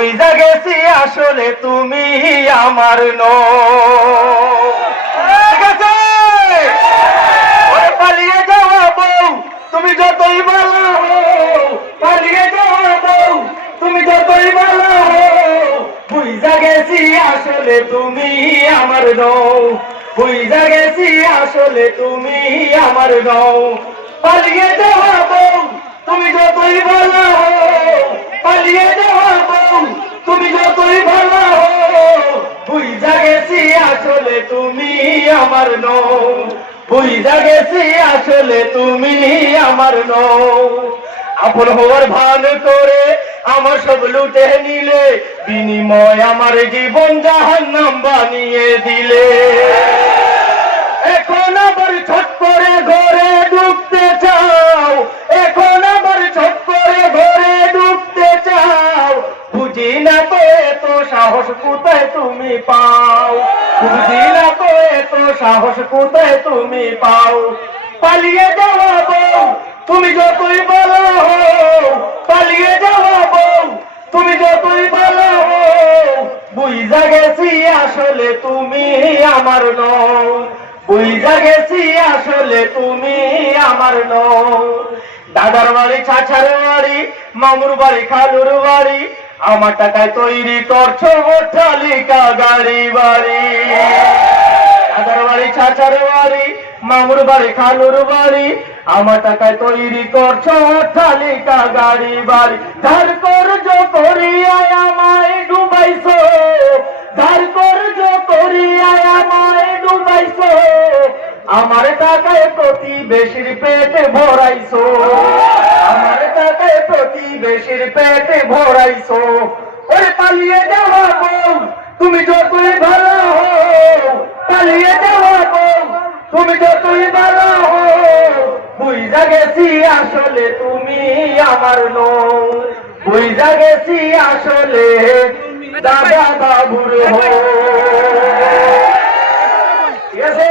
বুঝা গেছি আসলে তুমি আমার ঠিক আছে? পালিয়ে যাওয়া বউ তুমি যতই ভালো হও, পালিয়ে যাওয়া বউ তুমি যতই ভালো হও, বুঝা গেছি আসলে তুমি আমার নও, বুঝা গেছি আসলে তুমি আমার নও। পালিয়ে যাওয়া বউ তুমি যতই ভালো হও, পালিয়ে যাওয়া বউ তুমি যতই ভালো হও, বুঝা গেছি আসলে তুমি আমার নও, বুঝা গেছি আসলে তুমি আমার নও। আপন হওয়ার ভান করে আমার সব লুটে নিলে, বিনিময় আমার জীবন জাহান্নাম বানিয়ে দিলে। এখন আবার ছট করে ঘরে ঢুকতে চাও, এখন আবার ছট করে ঘরে ঢুকতে চাও, বুঝি না তো এত সাহস কোথায় তুমি পাও, বুঝি না তো এত সাহস কোথায় তুমি পাও। পালিয়ে যাওয়া বউ তুমি যতই ভালো হও, পালিয়ে যাওয়া বউ তুমি যতই ভালো হও, বুঝা গেছি আসলে তুমি আমার নও, বুঝা গেছি আসলে তুমি আমার নও। দাদার বাড়ি চাচার বাড়ি মামুর বাড়ি খালুর বাড়ি, আমার টাকায় তৈরি করছো অট্টালিকা গাড়ি বাড়ি। দাদার বাড়ি চাচার বাড়ি মামুর বাড়ি খালুর বাড়ি, আমার টাকায় তৈরি করছো অট্টালিকা গাড়ি বাড়ি। ধার কর্জ করিয়ায় আমায় ডুবাইছো, ধার কর্জ করিয়ায় আমায় ডুবাইছো, আমার টাকায় প্রতিবেশীর পেটে ভরাইছো, আমার টাকায় প্রতিবেশীর পেটে ভরাইছো। ওরে পালিয়ে যাওয়া বউ তুমি যতই ভালো হও, পালিয়ে যাওয়া বউ তুমি যতই ভালো হও, বুঝা গেছি আসলে তুমি আমার নও, বুঝা গেছি আসলে দাদা বাবুর হও। ঠিক আছে?